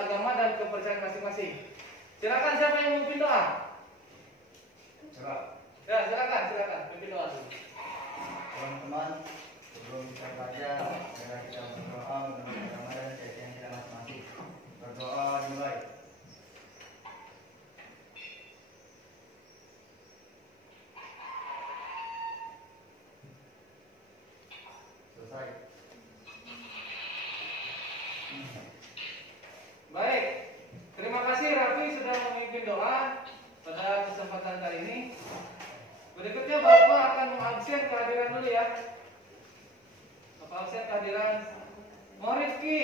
agama dan kepercayaan masing-masing. Silakan siapa yang memimpin doa? Ya, silakan pimpin doa dulu. Teman-teman, sebelum kita baca, segera kita berdoa menurut agama dan kepercayaan kita masing-masing. Berdoa dimulai. Selesai. Baik, terima kasih Raffi sudah memimpin doa pada kesempatan kali ini. Berikutnya Bapak akan mengabsen kehadiran dulu ya. Bapak absen kehadiran. Mau Rifki.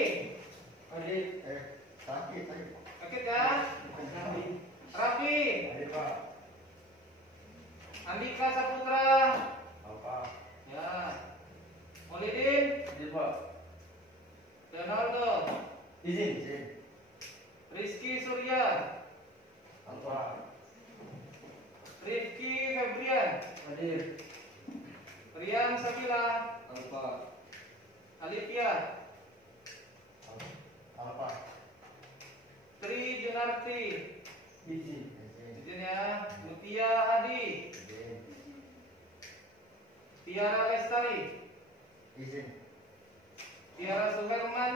Adik, sakit. Sakit ya? Raffi. Adik Pak. Andika Saputra. Apa? Ya. Maulidin. Adik Pak. Leonardo. Izin. Rizky Surya. Apa? Rifki Febrian. Hadir. Rian Sakila. Apa? Alipia. Apa? Tri Junarti. Izin. Izin ya. Mutia Adi. Izin. Tiara Lestari. Izin. Tiara Suherman.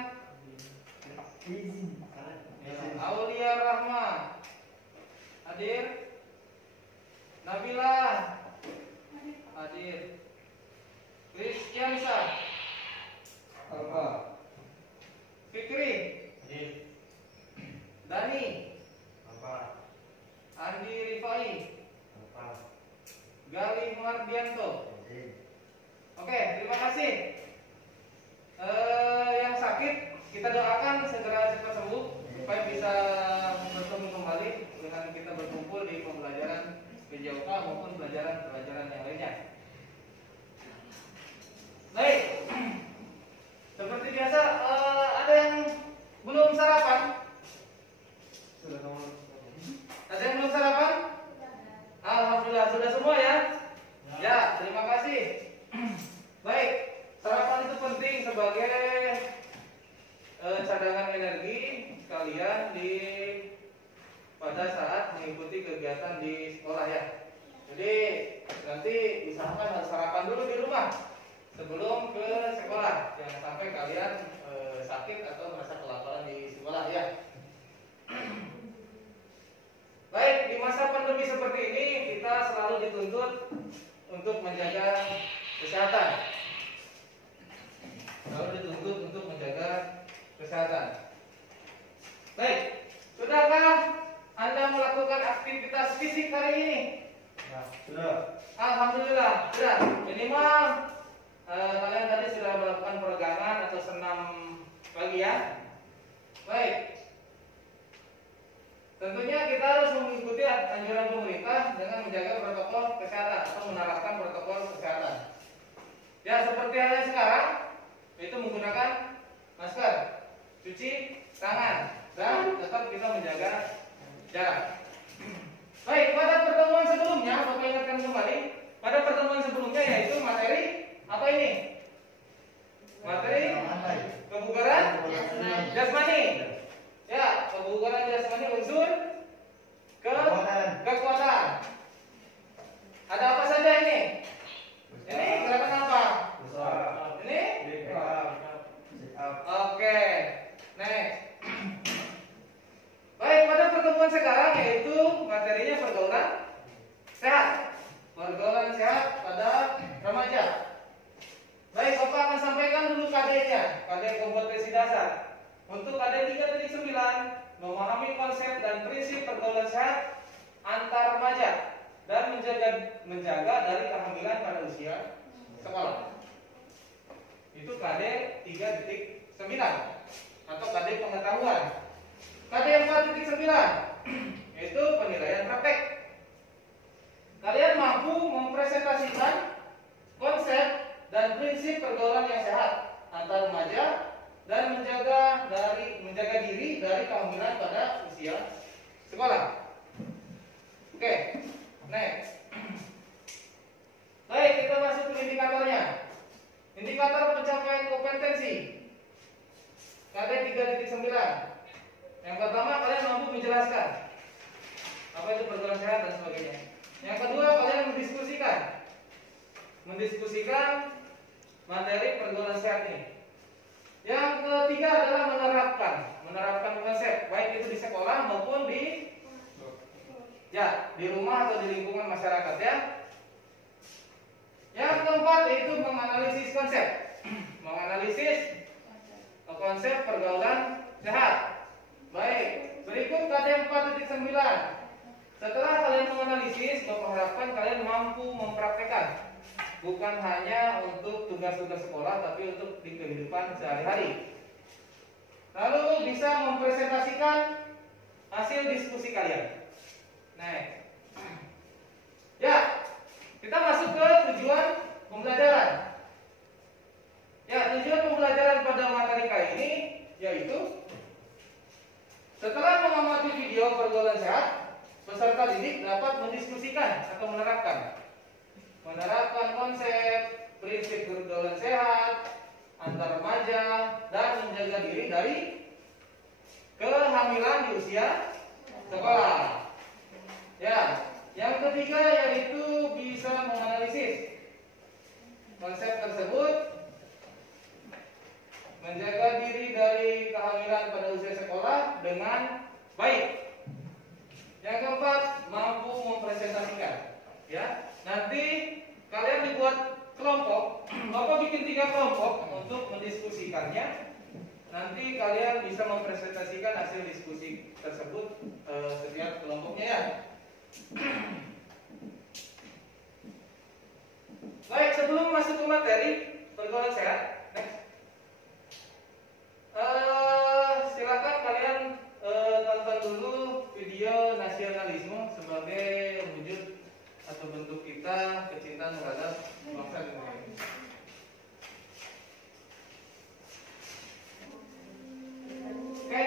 Izin. Aulia Rahma. Hadir. Nabila. Hadir. Kristiansa. Apa? Fikri. Hadir. Dani. Apa? Andi Rifai. Apa? Galih Mardianto. Izin. Oke, terima kasih. Yang sakit kita doakan segera cepat sembuh supaya bisa bertemu kembali dengan kita berkumpul di pembelajaran PJOK maupun pelajaran-pelajaran yang lainnya. Baik, seperti biasa ada yang belum sarapan? Ada yang belum sarapan? Alhamdulillah sudah semua ya. Ya, terima kasih. Baik, sarapan itu penting sebagai cadangan energi kalian pada saat mengikuti kegiatan di sekolah ya. Jadi nanti disarankan harus sarapan dulu di rumah sebelum ke sekolah. Jangan sampai kalian sakit atau merasa kelaparan di sekolah ya. Baik, di masa pandemi seperti ini kita selalu dituntut untuk menjaga kesehatan. Selalu dituntut untuk menjaga kesehatan. Baik, sudahkah Anda melakukan aktivitas fisik hari ini? Ya, sudah. Alhamdulillah, sudah. Minimal kalian tadi sudah melakukan peregangan atau senam pagi ya. Baik. Tentunya kita harus mengikuti anjuran pemerintah dengan menjaga protokol kesehatan atau menerapkan protokol kesehatan. Ya, seperti halnya sekarang, itu menggunakan masker, cuci tangan, dan tetap kita menjaga jarak. Baik, pada pertemuan sebelumnya, Bapak ingatkan kembali, pada pertemuan sebelumnya yaitu materi apa ini? Materi kebugaran jasmani. Ya, kebugaran jasmani unsur kekuatan. Ada apa saja ini? Ini gerakan apa? Ini? Oke, next. Baik, pada pertemuan sekarang yaitu materinya pergaulan sehat. Pergaulan sehat pada remaja. Baik, Bapak akan sampaikan dulu KD-nya, KD kompetensi dasar. Untuk KD 3.9, memahami konsep dan prinsip pergaulan sehat antar remaja dan menjaga dari kehamilan pada usia sekolah. Itu KD 3.9 atau KD pengetahuan. KD 4.9 yaitu penilaian praktek. Kalian mampu mempresentasikan konsep dan prinsip pergaulan yang sehat antar remaja dan menjaga diri dari kehamilan pada usia sekolah. Oke, next. Baik, kita masuk ke indikatornya. Indikator pencapaian kompetensi KD 3.9. Yang pertama, kalian mampu menjelaskan apa itu pergaulan sehat dan sebagainya. Yang kedua, kalian mendiskusikan materi pergaulan sehat ini. Yang ketiga adalah menerapkan konsep, baik itu di sekolah maupun di rumah atau di lingkungan masyarakat ya. Yang keempat yaitu menganalisis konsep, konsep pergaulan sehat. Baik, berikut KD 4.9. Setelah kalian menganalisis, Bapak harapkan kalian mampu mempraktekkan, bukan hanya untuk tugas-tugas sekolah, tapi untuk di kehidupan sehari-hari. Lalu bisa mempresentasikan hasil diskusi kalian. Next. Ya, kita masuk ke tujuan pembelajaran. Ya, tujuan pembelajaran pada materi kali ini yaitu setelah mengamati video pergaulan sehat, peserta didik dapat mendiskusikan atau menerapkan konsep, prinsip pergaulan sehat antar remaja dan menjaga diri dari kehamilan di usia sekolah. Ya, yang ketiga yaitu bisa menganalisis konsep tersebut, menjaga diri dari kehamilan pada usia sekolah dengan baik. Yang keempat, mampu mempresentasikan. Ya, nanti kalian dibuat kelompok, Bapak bikin 3 kelompok untuk mendiskusikannya. Nanti kalian bisa mempresentasikan hasil diskusi tersebut setiap kelompoknya ya. Baik, sebelum masuk ke materi pergaulan sehat, next. Silakan kalian tonton dulu video nasionalisme sebagai wujud atau bentuk kita kecintaan terhadap bangsa dan negara ini. Oke.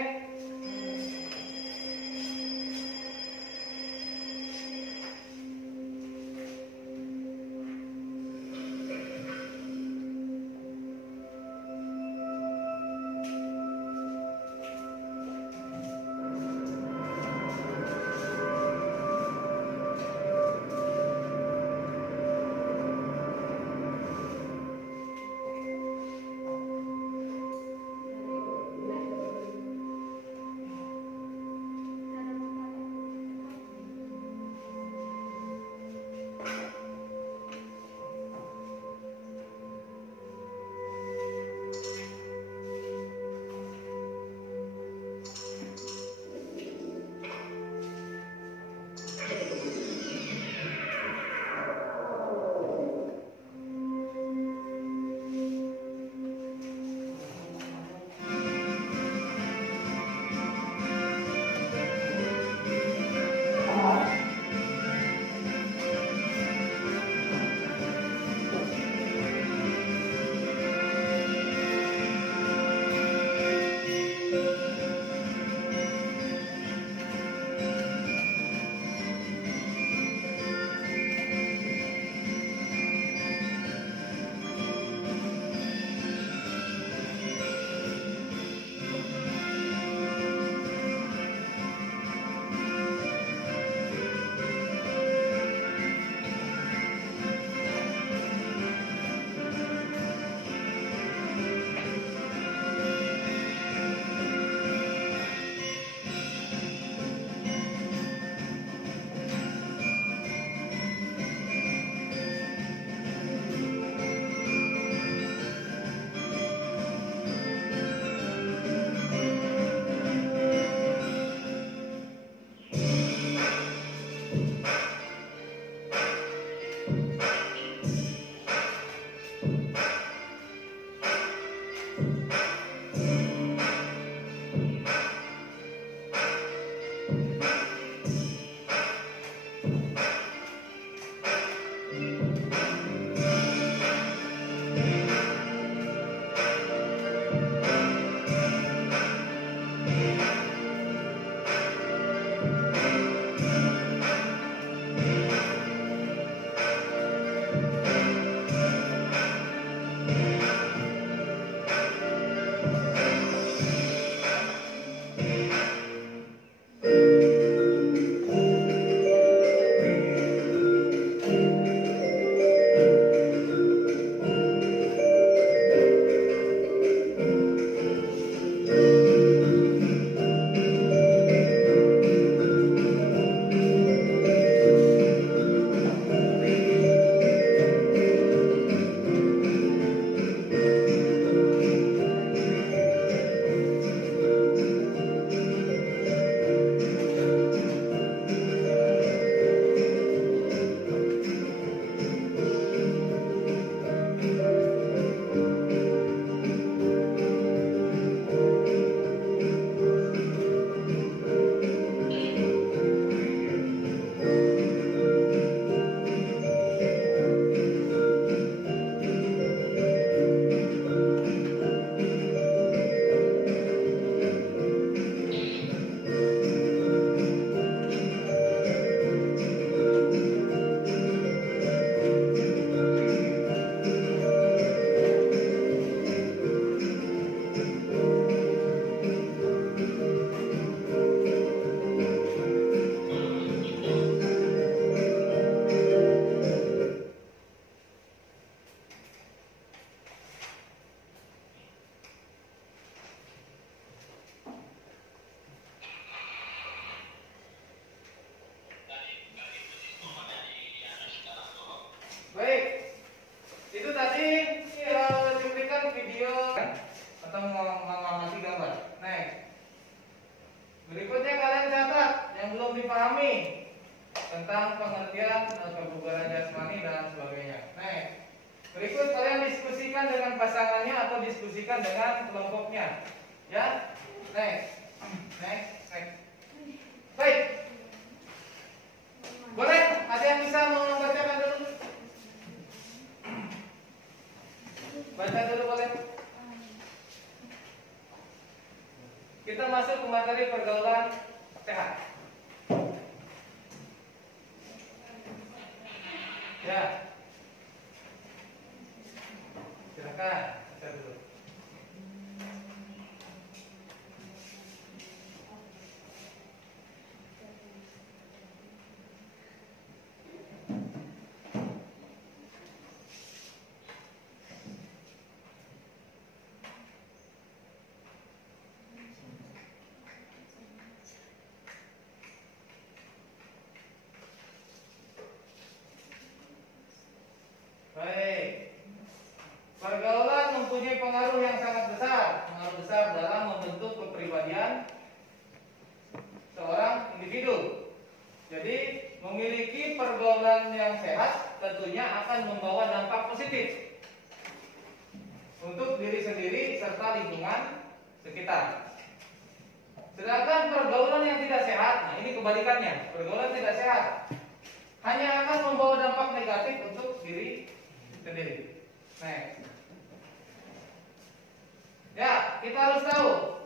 dipahami tentang pengertian kebugaran jasmani dan sebagainya. Next. Berikut kalian diskusikan dengan pasangannya atau diskusikan dengan kelompoknya. Ya. Next. Baik. Boleh? Ada yang bisa membacakan dulu? Baca dulu boleh? Kita masuk ke materi pergaulan sehat. Ya. Silakan baca dulu. Baik. Pergaulan mempunyai pengaruh yang sangat besar dalam membentuk kepribadian seorang individu. Jadi, memiliki pergaulan yang sehat tentunya akan membawa dampak positif untuk diri sendiri serta lingkungan sekitar. Sedangkan pergaulan yang tidak sehat, nah ini kebalikannya, pergaulan tidak sehat hanya akan membawa dampak negatif untuk diri sendiri. Next. Ya, kita harus tahu.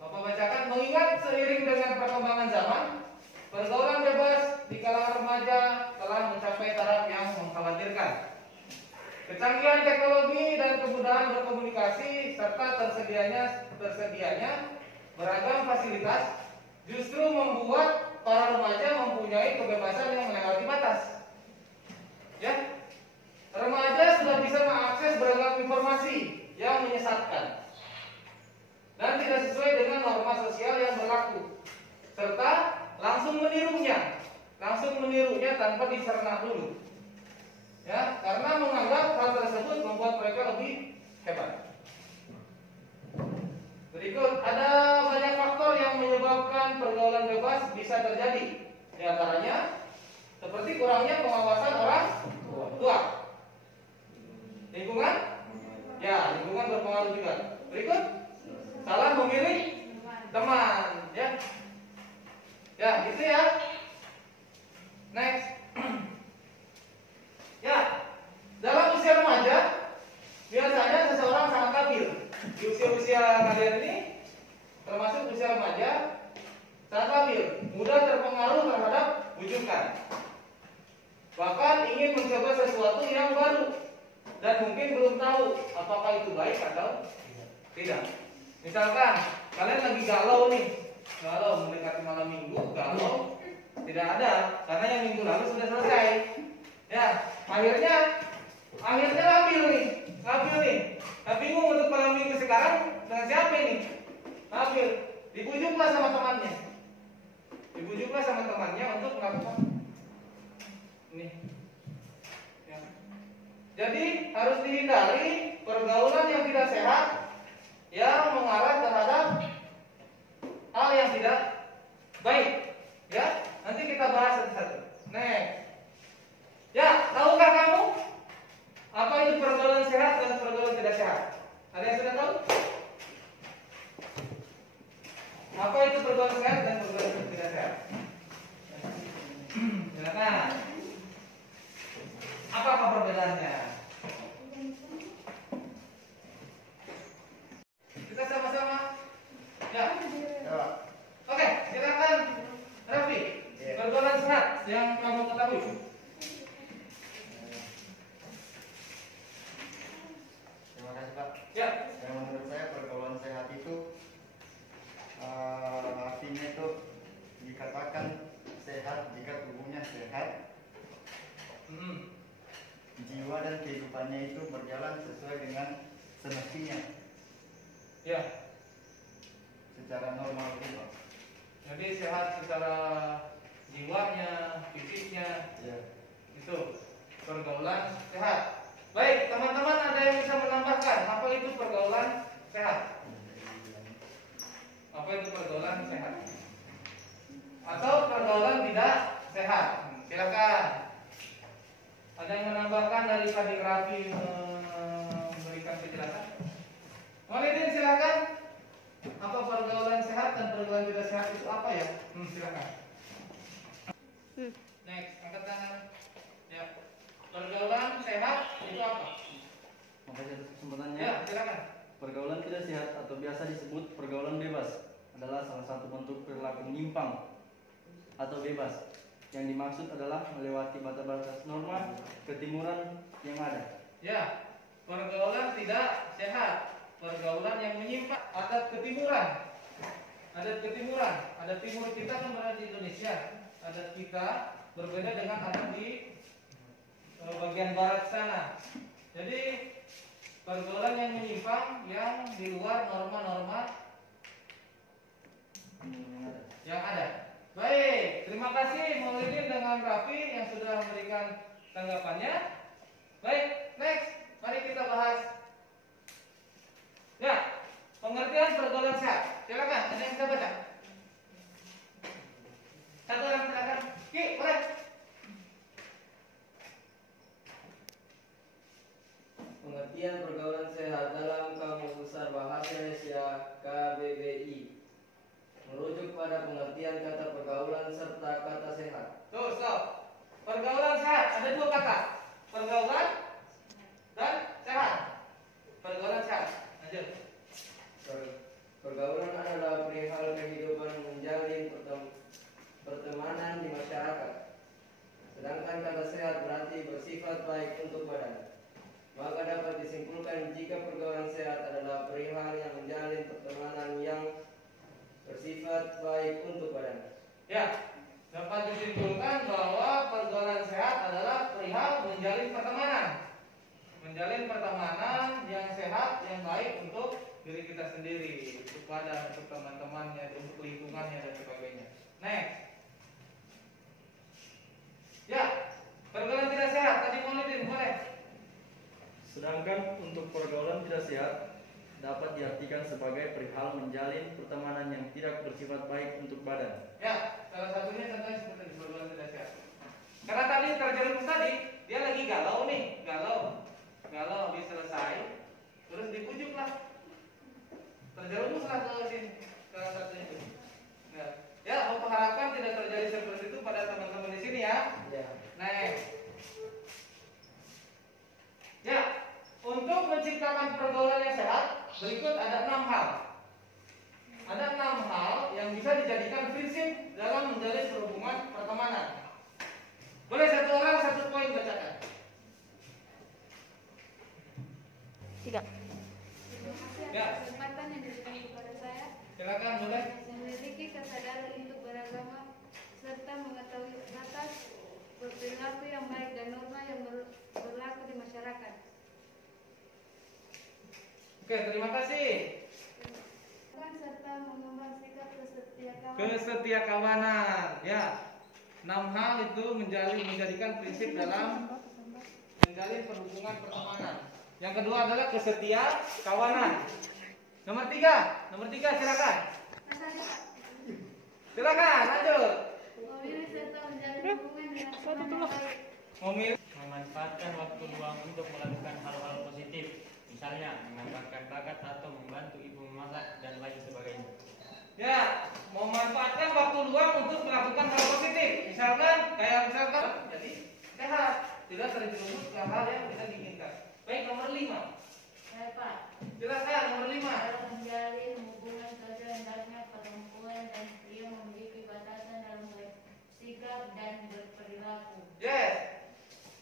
Bapak bacakan, mengingat seiring dengan perkembangan zaman, pergaulan bebas di kalangan remaja telah mencapai taraf yang mengkhawatirkan. Kecanggihan teknologi dan kemudahan berkomunikasi serta tersedianya beragam fasilitas justru membuat para remaja mempunyai kebebasan yang melewati batas. Ya, remaja sudah bisa mengakses beragam informasi yang menyesatkan dan tidak sesuai dengan norma sosial yang berlaku, serta langsung menirunya tanpa dicerna dulu. Ya, karena menganggap hal tersebut membuat mereka lebih hebat. Berikut ada banyak faktor yang menyebabkan pergaulan bebas bisa terjadi. Di antaranya seperti kurangnya pengawasan orang tua. Lingkungan? Ya, lingkungan berpengaruh juga. Berikut salah memilih teman, ya. Ya, gitu ya. Next. Ya, dalam usia remaja biasanya seseorang sangat labil. Di usia-usia kalian ini, termasuk usia remaja, sangat labil, mudah terpengaruh terhadap bujukan. Bahkan ingin mencoba sesuatu yang baru dan mungkin belum tahu apakah itu baik atau tidak. Misalkan kalian lagi galau nih, mendekati malam minggu, galau tidak ada karena yang minggu lalu sudah selesai. Ya, akhirnya labil nih. Nah, bingung untuk malam minggu sekarang dengan siapa ini? Labil. Dibujuklah sama temannya. Untuk melakukan ini. Ya. Jadi harus dihindari pergaulan yang tidak sehat yang mengarah terhadap hal yang tidak baik. Ya, nanti kita bahas satu-satu. Next. Ya, tahukah kamu apa itu pergaulan sehat dan pergaulan tidak sehat? Ada yang sudah tahu? Apa itu pergaulan sehat dan pergaulan tidak sehat? Silakan. Apakah perbedaannya? Kita sama-sama. Ya. Oke, silakan Raffi. Pergaulan sehat yang kamu ketahui. Terima kasih Pak. Ya. Yang menurut saya pergaulan sehat itu artinya itu dikatakan sehat jika tubuhnya sehat, jiwa dan kehidupannya itu berjalan sesuai dengan semestinya. Ya. Secara normal itu Pak. Jadi sehat secara jiwanya, fisiknya, Ya. itu pergaulan sehat. Baik, teman-teman ada yang bisa menambahkan apa itu pergaulan sehat? Apa itu pergaulan sehat? atau pergaulan tidak sehat. Silakan. Ada yang menambahkan dari Fadil Raffi memberikan penjelasan? Maulidin silakan. Apa pergaulan sehat dan pergaulan tidak sehat itu apa ya? Silakan. Next, angkat tangan. Ya. Pergaulan sehat itu apa? Makasih atas kesempatannya. Ya, silakan. Pergaulan tidak sehat atau biasa disebut pergaulan bebas adalah salah satu bentuk perilaku menyimpang atau bebas. Yang dimaksud adalah melewati batas-batas norma ketimuran yang ada. Ya, pergaulan tidak sehat, pergaulan yang menyimpang, adat ketimuran. Adat ketimuran, adat timur kita kan berada di Indonesia. Adat kita berbeda dengan adat di bagian barat sana. Jadi pergaulan yang menyimpang, yang di luar norma-norma yang ada. Baik, terima kasih Maulidin dengan Raffi yang sudah memberikan tanggapannya. Baik, next, mari kita bahas. Ya, pengertian pergaulan sehat. Silakan, ada yang bisa baca? Satu orang silakan. Ki, boleh. Pengertian pergaulan sehat dalam Kamus Besar Bahasa Indonesia KBBI merujuk pada pengertian kata pergaulan serta kata sehat. Tuh, stop. Pergaulan sehat ada dua kata. Pergaulan dan sehat. Pergaulan sehat. Lanjut. Pergaulan adalah perihal kehidupan menjalin pertemanan di masyarakat. Sedangkan kata sehat berarti bersifat baik untuk badan. Maka dapat disimpulkan jika pergaulan sehat adalah perihal yang menjalin pertemanan yang bersifat baik untuk badan. Ya, dapat disimpulkan bahwa pergaulan sehat adalah perihal menjalin pertemanan. Menjalin pertemanan yang sehat, yang baik untuk diri kita sendiri, untuk badan, untuk teman-temannya, untuk lingkungannya dan sebagainya. Next. Ya, pergaulan tidak sehat tadi Maulidin boleh. Sedangkan untuk pergaulan tidak sehat dapat diartikan sebagai perihal menjalin pertemanan yang tidak bersifat baik untuk badan. Ya, salah satunya contohnya seperti di pergaulan tidak sehat. Karena tadi terjerumus tadi, dia lagi galau nih, galau habis selesai, terus dipujuk lah, terjerumus lah ke sini, salah satunya itu. Ya, aku harapkan tidak terjadi seperti itu pada teman-teman di sini ya. Ya. Next. Ya, untuk menciptakan pergaulan yang sehat, berikut ada 6 hal. Ada 6 hal yang bisa dijadikan prinsip dalam menjalin hubungan pertemanan. Boleh satu orang satu poin bacakan. 3. Terima kasih Ya. atas kesempatan yang diberikan kepada saya. Silakan boleh. Memiliki kesadaran untuk beragama serta mengetahui batas perilaku yang baik dan norma yang berlaku di masyarakat. Oke, terima kasih. Serta mengembang sikap Kesetiakawanan. Ya. 6 hal itu menjadikan prinsip dalam menjalin perhubungan pertemanan. Yang kedua adalah kesetiakawanan. Nomor 3 silakan. Silakan, lanjut. Memilih serta menjalin hubungan dengan orang baik. Memilih Memanfaatkan waktu luang untuk melakukan hal-hal positif, misalnya mengembangkan bakat atau membantu ibu memasak dan lain sebagainya. ya, memanfaatkan waktu luang untuk melakukan hal positif. Misalkan jadi sehat, tidak terjerumus ke hal yang tidak diinginkan. Baik, nomor 5. Saya Pak, Silakan nomor 5. dalam menjalin hubungan kerja hendaknya perempuan dan pria memiliki batasan dalam bersikap dan berperilaku. Yes.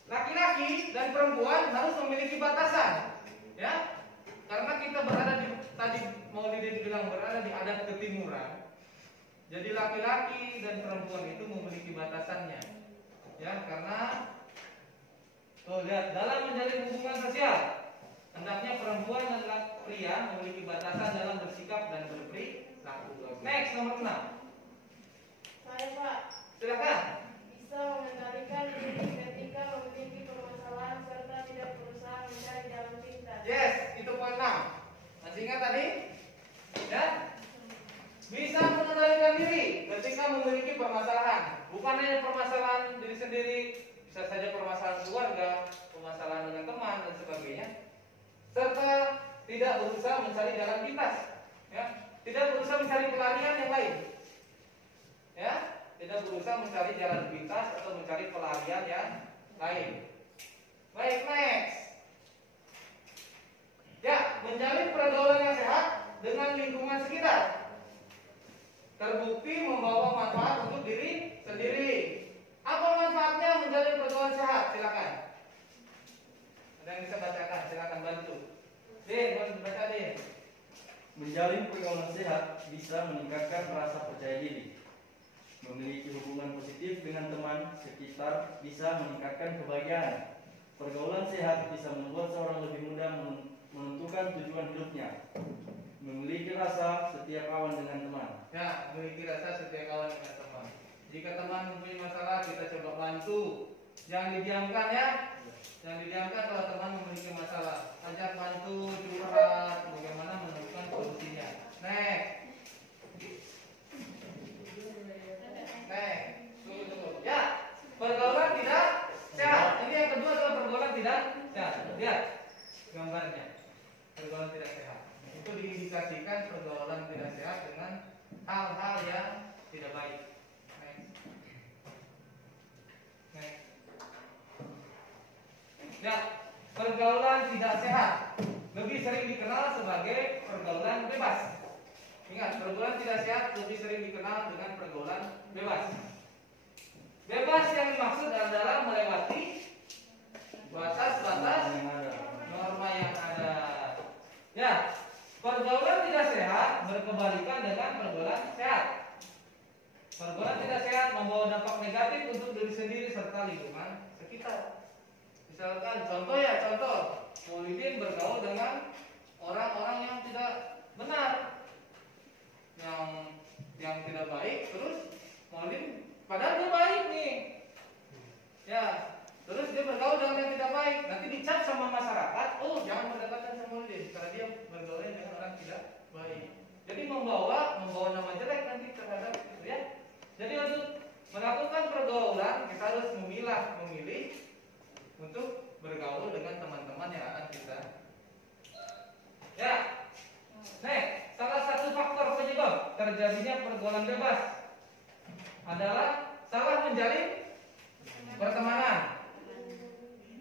Laki-laki dan perempuan harus memiliki batasan. Ya. Karena kita berada di tadi Maulidin bilang berada di adat ketimuran. Jadi laki-laki dan perempuan itu memiliki batasannya. Ya, karena tuh lihat dalam menjalin hubungan sosial hendaknya perempuan dan pria memiliki batasan dalam bersikap dan berperilaku. Next, nomor 6. Saya Pak, Silakan. bisa mengendalikan diri ketika memiliki permasalahan serta tidak berusaha mencari jalan pintas. Yes, itu poin 6. Masih ingat tadi? Ya? Bisa mengendalikan diri ketika memiliki permasalahan, bukan hanya permasalahan diri sendiri, bisa saja permasalahan keluarga, permasalahan dengan teman dan sebagainya, serta tidak berusaha mencari jalan pintas, ya, tidak berusaha mencari pelarian yang lain, ya, tidak berusaha mencari jalan pintas atau mencari pelarian yang lain. Baik, next. Ya, menjalin pergaulan yang sehat dengan lingkungan sekitar terbukti membawa manfaat untuk diri sendiri. Apa manfaatnya menjalin pergaulan sehat? Silakan. Ada yang bisa bacakan? Silakan bantu. Din, baca Din. Menjalin pergaulan sehat bisa meningkatkan rasa percaya diri. Memiliki hubungan positif dengan teman sekitar bisa meningkatkan kebahagiaan. Pergaulan sehat bisa membuat seorang lebih mudah menentukan tujuan hidupnya. Memiliki rasa setia kawan dengan teman. Ya, memiliki rasa setia kawan dengan teman. Jika teman mempunyai masalah, kita coba bantu. Jangan didiamkan ya. Jangan didiamkan kalau teman memiliki masalah. Ajak bantu, curhat, bagaimana menemukan solusinya. Next. Next. Tunggu. Ya, pergaulan tidak sehat. Ini yang kedua adalah pergaulan tidak sehat. Lihat gambarnya. Pergaulan tidak sehat. Itu diindikasikan pergaulan tidak sehat dengan hal-hal yang tidak baik. Next. Ya, pergaulan tidak sehat lebih sering dikenal sebagai pergaulan bebas. Ingat, pergaulan tidak sehat lebih sering dikenal dengan pergaulan bebas. Bebas yang dimaksud adalah melewati batas-batas norma yang ada. Ya, pergaulan tidak sehat berkebalikan dengan pergaulan sehat. Pergaulan tidak sehat membawa dampak negatif untuk diri sendiri serta lingkungan sekitar. Misalkan contoh, Maulidin bergaul dengan orang-orang yang tidak benar, yang tidak baik, terus Maulidin padahal dia baik nih, ya, terus dia bergaul dengan yang tidak baik, nanti dicap sama masyarakat, oh jangan mendekatkan sama Maulidin karena dia bergaulnya dengan orang tidak baik. Jadi membawa nama jelek nanti terhadap itu ya. Jadi untuk melakukan pergaulan kita harus memilih untuk bergaul dengan teman-teman yang akan kita. Ya, salah satu faktor penyebab terjadinya pergaulan bebas adalah salah menjalin pertemanan.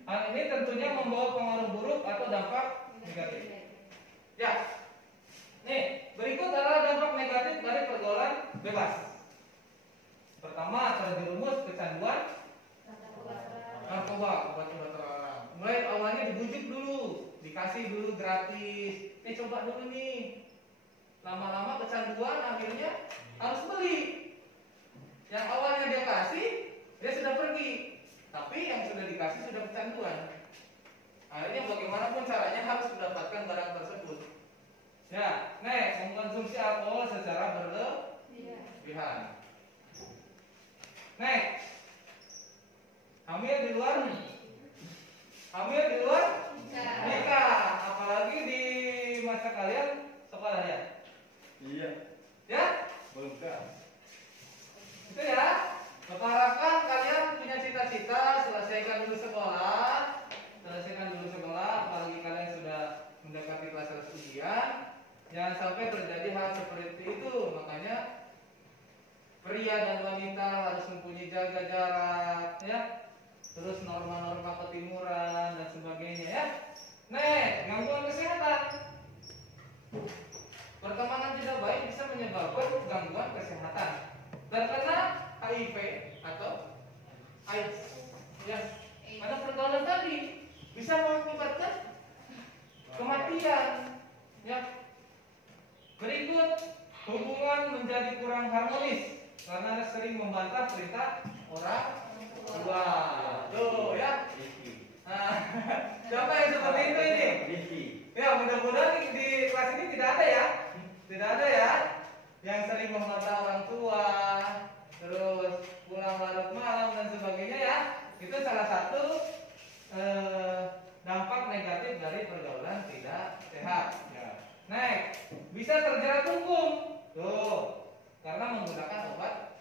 Hal ini tentunya membawa pengaruh buruk atau dampak negatif. Ya, berikut adalah dampak negatif dari pergaulan bebas. Pertama, terjerumus kecanduan narkoba, obat-obat terlarang. Mulai awalnya dibujuk dulu, dikasih dulu gratis. Coba dulu nih. Lama-lama kecanduan, akhirnya harus beli. Yang awalnya dia kasih, dia sudah pergi. Tapi yang sudah dikasih sudah kecanduan. Akhirnya bagaimanapun caranya harus mendapatkan barang tersebut. Ya, mengkonsumsi alkohol secara berlebihan. Hamil di luar nikah, apalagi di masa kalian sekolah ya. Iya. Ya? Belum kan? Itu ya. Bapak harapkan kalian punya cita-cita, selesaikan dulu sekolah, apalagi kalian sudah mendekati kelas ujian. Jangan sampai terjadi hal seperti itu. Makanya pria dan wanita harus mempunyai jaga jarak, ya. Terus norma-norma ketimuran dan sebagainya, ya. Gangguan kesehatan. Pertemanan tidak baik bisa menyebabkan gangguan kesehatan. Terkena HIV atau AIDS, ya. Ada pergaulan tadi bisa mengakibatkan kematian, ya. Berikut, hubungan menjadi kurang harmonis karena Anda sering membantah perintah orang tua. Tuh ya. Nah, siapa yang seperti itu ini? Ya, mudah-mudahan di kelas ini tidak ada ya. Tidak ada ya yang sering membantah orang tua, terus pulang larut malam dan sebagainya ya. Itu salah satu dampak negatif dari pergaulan tidak sehat. Bisa terjerat hukum. Tuh, karena menggunakan obat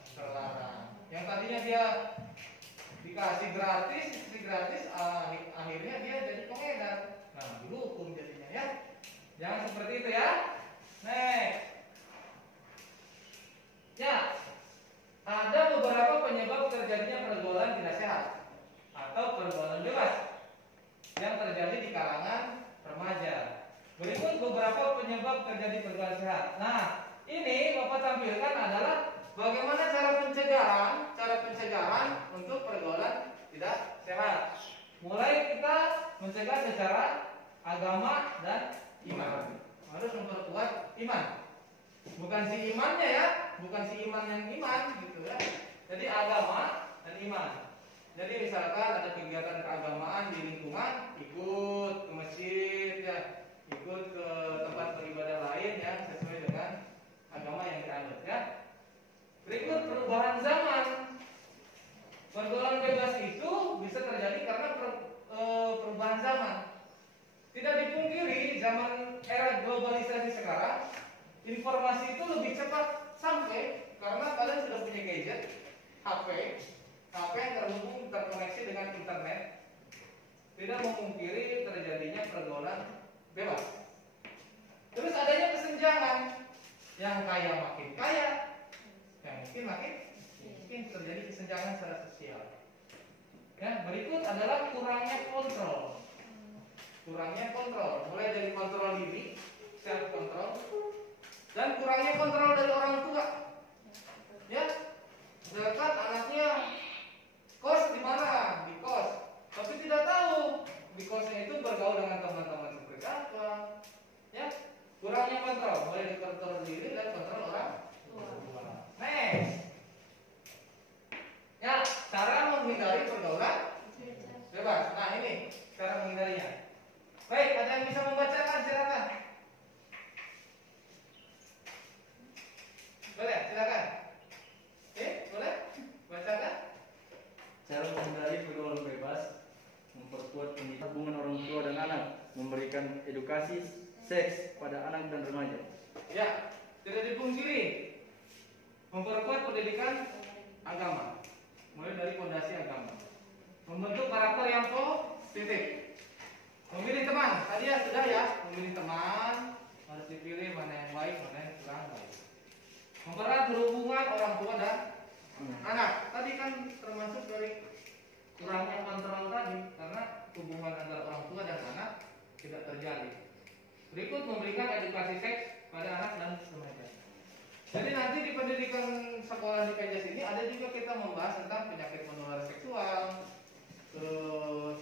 tampilkan adalah bagaimana cara pencegahan untuk pergaulan tidak sehat. Mulai kita mencegah secara agama dan iman. Harus memperkuat iman. Bukan si imannya ya, bukan si iman yang iman gitu ya. Jadi agama dan iman. Jadi misalkan ada kegiatan keagamaan di lingkungan, ikut ke masjid ya, ikut ke tempat beribadah lain yang sesuai dengan agama yang dianut ya. Berikut perubahan zaman. Pergaulan bebas itu bisa terjadi karena perubahan zaman. Tidak dipungkiri zaman era globalisasi sekarang, informasi itu lebih cepat sampai karena kalian sudah punya gadget, HP yang terkoneksi dengan internet. Tidak memungkiri terjadinya pergaulan bebas. Terus adanya kesenjangan, yang kaya makin kaya, yang miskin makin miskin, terjadi kesenjangan secara sosial. Ya, berikut adalah kurangnya kontrol. Mulai dari kontrol diri, self control, dan kurangnya kontrol dari orang tua. Ya, misalkan anaknya kos di mana? Di kos, tapi tidak tahu di kosnya itu bergaul dengan teman-teman seperti apa. Ya, kurangnya kontrol, mulai dari kontrol diri dan kontrol orang tua. Next. Ya, cara menghindari pergaulan bebas. Nah, ini cara menghindarinya. Baik, ada yang bisa membacakan, silakan. Boleh, silakan. Boleh? Bacakan. Cara menghindari pergaulan bebas, memperkuat pendidikan hubungan orang tua dan anak, memberikan edukasi seks pada anak dan remaja. Ya, tidak dipungkiri. Memperkuat pendidikan agama, mulai dari fondasi agama. Membentuk karakter yang positif. Memilih teman, tadi ya sudah ya, memilih teman harus dipilih mana yang baik, mana yang kurang baik. Mempererat hubungan orang tua dan anak. Tadi kan termasuk dari kurangnya kontrol tadi, karena hubungan antara orang tua dan anak tidak terjadi. Berikut memberikan edukasi seks pada anak dan remaja. Jadi nanti di pendidikan sekolah di PJS ini ada juga kita membahas tentang penyakit menular seksual, terus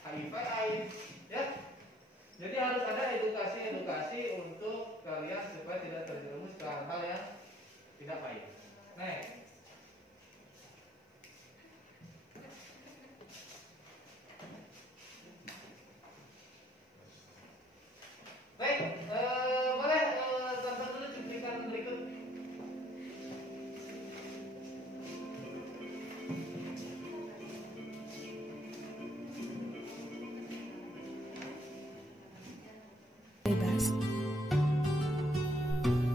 HIV/AIDS, ya. Jadi harus ada edukasi untuk kalian supaya tidak terjerumus ke hal-hal yang tidak baik. Next. Baik, boleh tonton dulu cuplikan berikut. Bebas.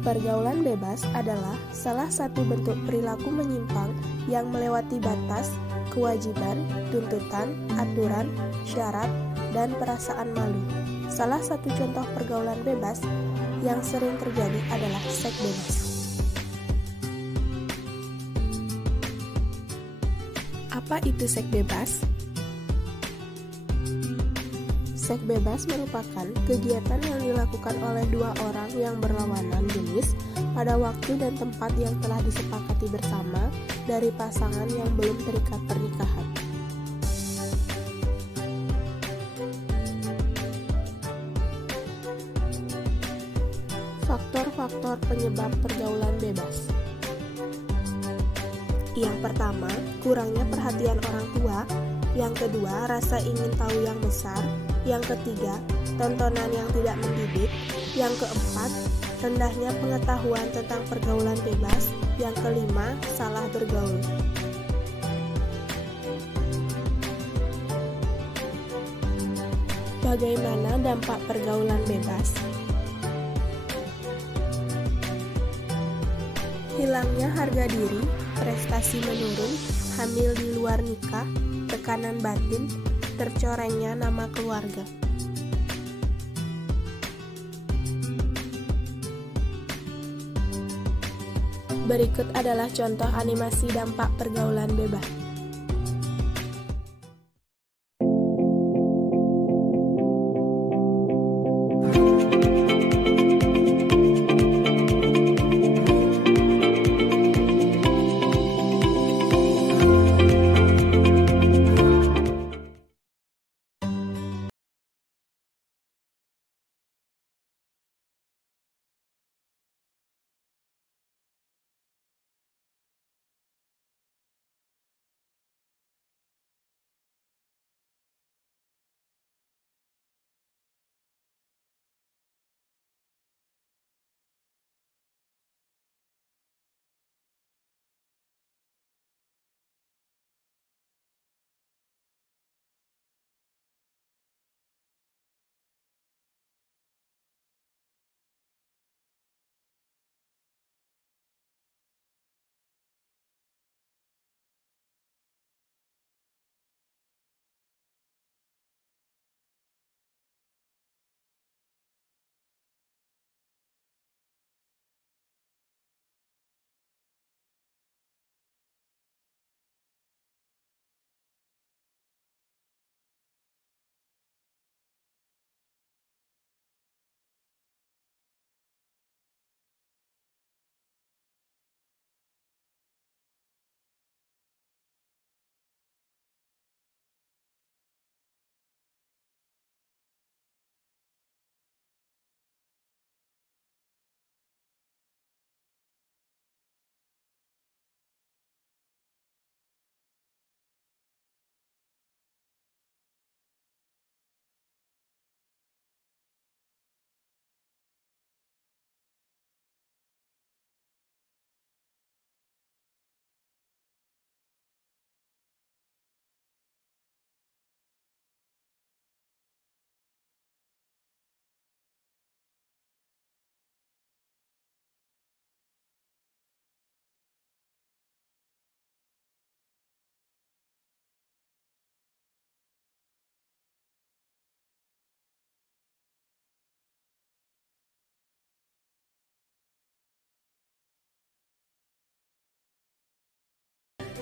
Pergaulan bebas adalah salah satu bentuk perilaku menyimpang yang melewati batas, kewajiban, tuntutan, aturan, syarat, dan perasaan malu. Salah satu contoh pergaulan bebas yang sering terjadi adalah seks bebas. Apa itu seks bebas? Seks bebas merupakan kegiatan yang dilakukan oleh dua orang yang berlawanan jenis pada waktu dan tempat yang telah disepakati bersama dari pasangan yang belum terikat pernikahan. Faktor-faktor penyebab pergaulan bebas. Yang pertama, kurangnya perhatian orang tua. Yang kedua, rasa ingin tahu yang besar. Yang ketiga, tontonan yang tidak mendidik. Yang keempat, rendahnya pengetahuan tentang pergaulan bebas. Yang kelima, salah bergaul. Bagaimana dampak pergaulan bebas? Hilangnya harga diri, prestasi menurun, hamil di luar nikah, tekanan batin, tercorengnya nama keluarga. Berikut adalah contoh animasi dampak pergaulan bebas.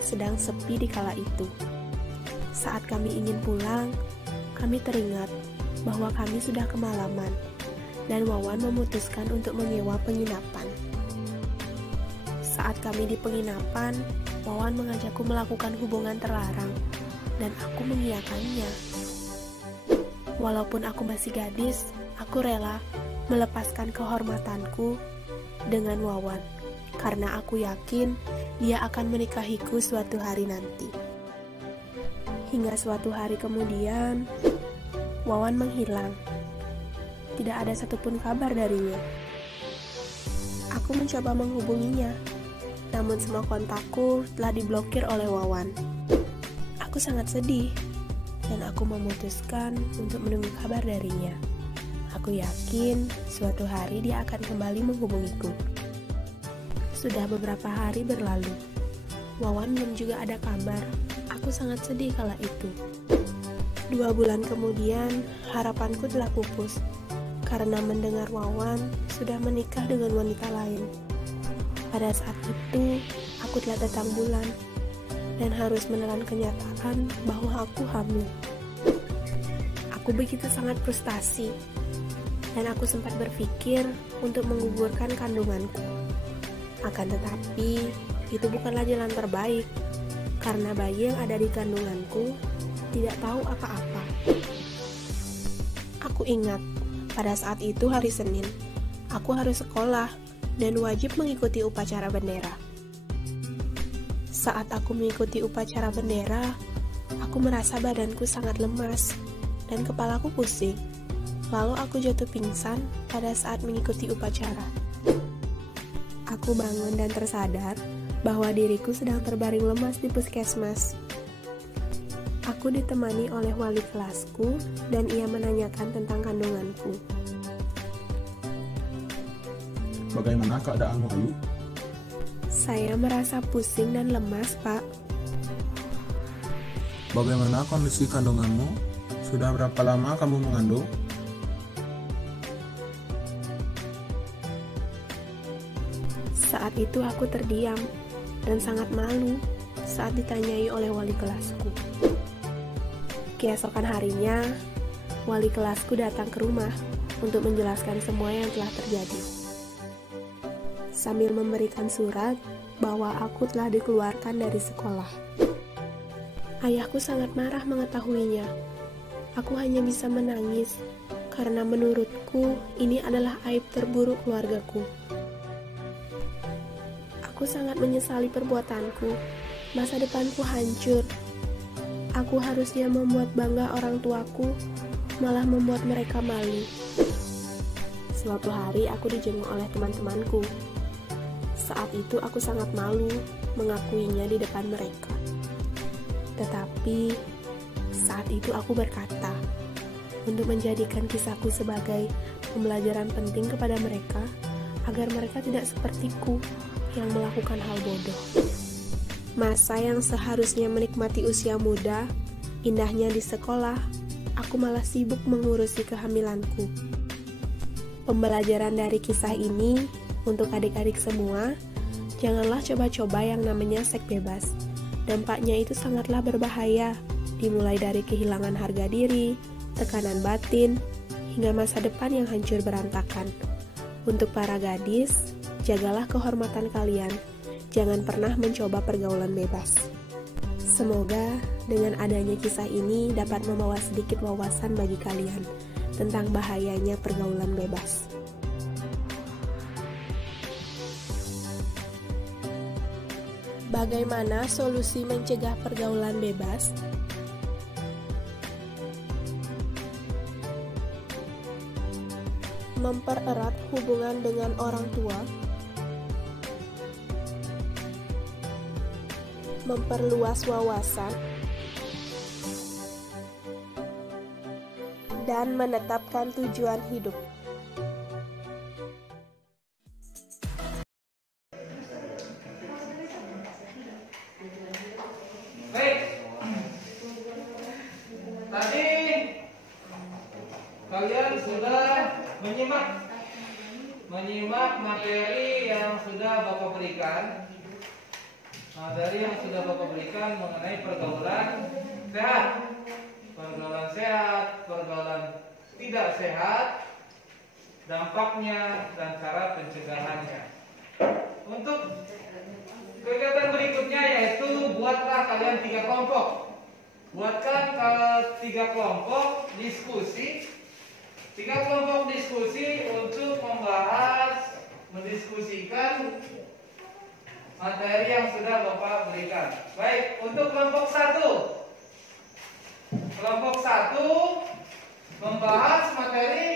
sedang sepi di kala itu. Saat kami ingin pulang, kami teringat bahwa kami sudah kemalaman dan Wawan memutuskan untuk menyewa penginapan. Saat kami di penginapan, Wawan mengajakku melakukan hubungan terlarang dan aku mengiyakannya. Walaupun aku masih gadis, aku rela melepaskan kehormatanku dengan Wawan karena aku yakin dia akan menikahiku suatu hari nanti. Hingga suatu hari kemudian, Wawan menghilang. Tidak ada satupun kabar darinya. Aku mencoba menghubunginya, namun semua kontakku telah diblokir oleh Wawan. Aku sangat sedih, dan aku memutuskan untuk menunggu kabar darinya. Aku yakin suatu hari dia akan kembali menghubungiku. Sudah beberapa hari berlalu. Wawan belum juga ada kabar. Aku sangat sedih kala itu. 2 bulan kemudian, harapanku telah pupus karena mendengar Wawan sudah menikah dengan wanita lain. Pada saat itu, aku telah datang bulan dan harus menelan kenyataan bahwa aku hamil. Aku begitu sangat frustasi dan aku sempat berpikir untuk menggugurkan kandunganku. Akan tetapi, itu bukanlah jalan terbaik karena bayi yang ada di kandunganku tidak tahu apa-apa. Aku ingat, pada saat itu hari Senin, aku harus sekolah dan wajib mengikuti upacara bendera. Saat aku mengikuti upacara bendera, aku merasa badanku sangat lemas dan kepalaku pusing. Lalu aku jatuh pingsan pada saat mengikuti upacara. Aku bangun dan tersadar bahwa diriku sedang terbaring lemas di puskesmas. Aku ditemani oleh wali kelasku dan ia menanyakan tentang kandunganku. Bagaimana keadaanmu, Ayu? Saya merasa pusing dan lemas, Pak. Bagaimana kondisi kandunganmu? Sudah berapa lama kamu mengandung? Saat itu aku terdiam dan sangat malu saat ditanyai oleh wali kelasku. Keesokan harinya, wali kelasku datang ke rumah untuk menjelaskan semua yang telah terjadi. Sambil memberikan surat bahwa aku telah dikeluarkan dari sekolah. Ayahku sangat marah mengetahuinya. Aku hanya bisa menangis karena menurutku ini adalah aib terburuk keluargaku. Aku sangat menyesali perbuatanku. Masa depanku hancur. Aku harusnya membuat bangga orang tuaku, malah membuat mereka malu. Suatu hari aku dijenguk oleh teman-temanku. Saat itu aku sangat malu mengakuinya di depan mereka. Tetapi saat itu aku berkata, untuk menjadikan kisahku sebagai pembelajaran penting kepada mereka, agar mereka tidak sepertiku yang melakukan hal bodoh. Masa yang seharusnya menikmati usia muda, indahnya di sekolah, aku malah sibuk mengurusi kehamilanku. Pembelajaran dari kisah ini, untuk adik-adik semua, janganlah coba-coba yang namanya seks bebas. Dampaknya itu sangatlah berbahaya, dimulai dari kehilangan harga diri, tekanan batin, hingga masa depan yang hancur berantakan. Untuk para gadis, jagalah kehormatan kalian. Jangan pernah mencoba pergaulan bebas. Semoga dengan adanya kisah ini dapat membawa sedikit wawasan bagi kalian tentang bahayanya pergaulan bebas. Bagaimana solusi mencegah pergaulan bebas? Mempererat hubungan dengan orang tua, memperluas wawasan, dan menetapkan tujuan hidup. Baik. Tadi kalian sudah menyimak materi yang sudah Bapak berikan. materi yang sudah Bapak berikan mengenai pergaulan sehat, pergaulan tidak sehat, dampaknya dan cara pencegahannya. Untuk kegiatan berikutnya yaitu buatlah kalian 3 kelompok. Buatkan 3 kelompok diskusi. 3 kelompok diskusi untuk mendiskusikan materi yang sudah Bapak berikan. Baik, untuk kelompok 1. Kelompok 1 membahas materi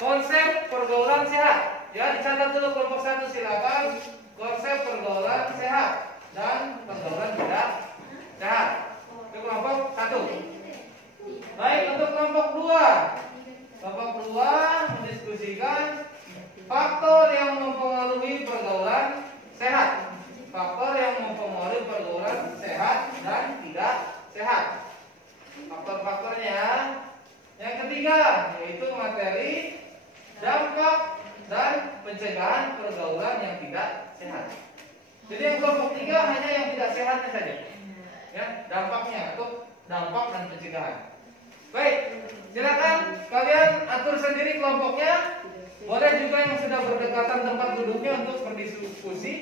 konsep pergaulan sehat. Ya, dicatat dulu kelompok 1 silakan. Konsep pergaulan sehat dan pergaulan tidak sehat. Itu kelompok 1. Baik, untuk kelompok 2. Kelompok 2 mendiskusikan faktor yang mempengaruhi pergaulan sehat. Faktor yang mempengaruhi pergaulan sehat dan tidak sehat. Faktor-faktornya. Yang ketiga yaitu materi dampak dan pencegahan pergaulan yang tidak sehat. Jadi yang kelompok 3 hanya yang tidak sehatnya saja. Ya, dampaknya atau dampak dan pencegahan. Baik, silakan kalian atur sendiri kelompoknya. Boleh juga yang sudah berdekatan tempat duduknya untuk berdiskusi.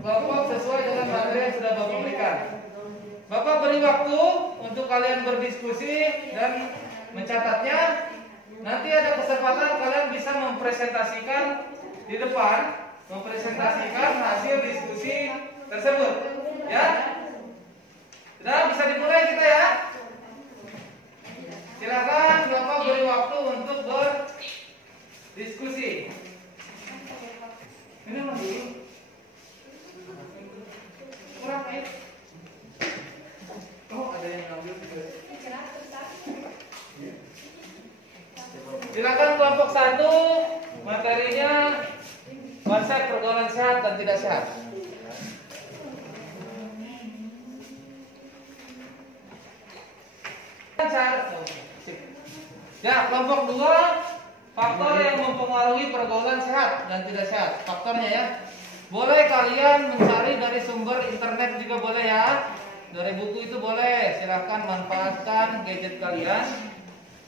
Kelompok sesuai dengan materi yang sudah Bapak berikan. Bapak beri waktu untuk kalian berdiskusi dan mencatatnya. Nanti ada kesempatan kalian bisa mempresentasikan di depan, mempresentasikan hasil diskusi tersebut. Ya, sudah bisa dimulai kita ya. Silakan Bapak beri waktu untuk berdiskusi. Ini masih kurang ya? Oh, ada yang ngambil juga. Silakan kelompok 1, materinya konsep pergaulan sehat dan tidak sehat. Ya, kelompok 2, faktor yang mempengaruhi pergaulan sehat dan tidak sehat. Faktornya ya. Boleh kalian mencari dari sumber internet juga boleh ya. Dari buku itu boleh. Silahkan manfaatkan gadget kalian.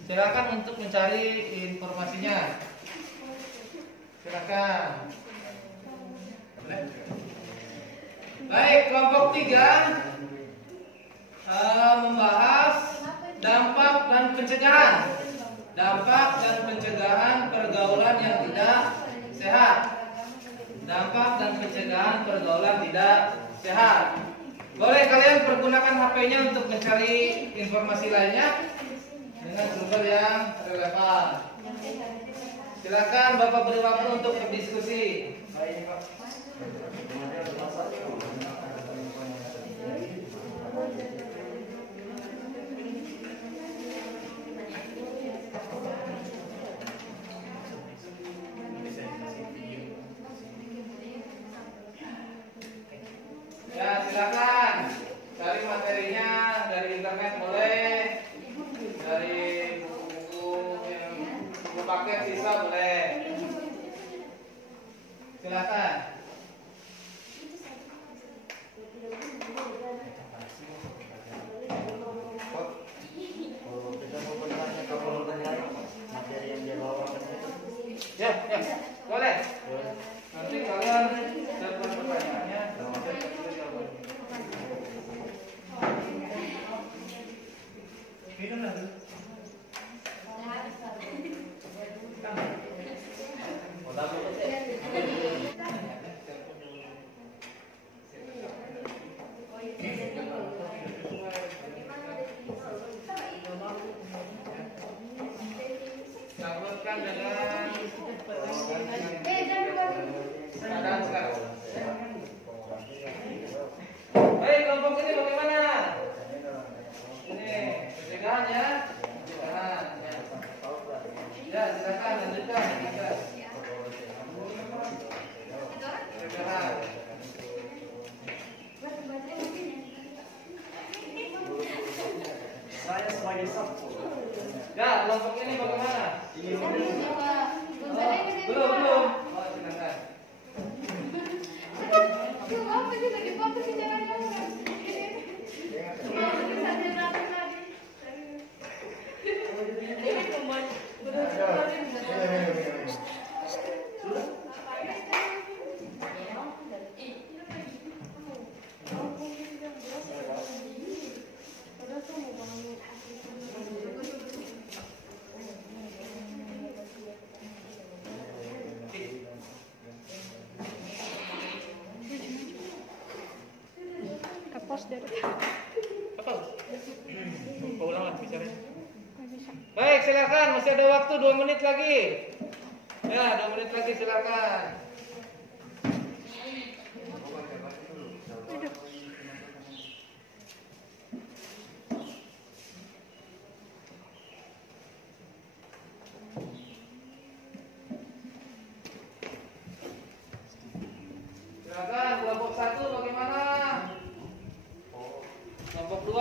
Silahkan untuk mencari informasinya. Silahkan. Baik, kelompok 3 membahas dampak dan pencegahan. Dampak dan pencegahan pergaulan yang tidak sehat. Dampak dan pencegahan pergaulan tidak sehat. Boleh kalian pergunakan HP-nya untuk mencari informasi lainnya dengan sumber yang relevan. Silakan Bapak beri waktu untuk berdiskusi. Baik, Pak. Ya, silakan cari materinya dari internet boleh, dari buku-buku yang buku paket sisa boleh. Silakan. Ya, boleh. Nanti kalian siapkan pertanyaannya. Minum lagi. Sambutkan dengan keadaan sekarang. Baik, kelompok ini bagaimana? Ini pencegahan ya. Pencegahan. Ya, silakan lanjutkan. Pencegahan. Saya sebagai sabtu. Ya, kelompok ini bagaimana? Ini Belum. Oh, silakan. Apa? Ulang lah bicaranya. Baik, silakan. Masih ada waktu 2 menit lagi. Ya, 2 menit lagi silakan. Silakan, kelompok 1 bagaimana? Kelompok 2.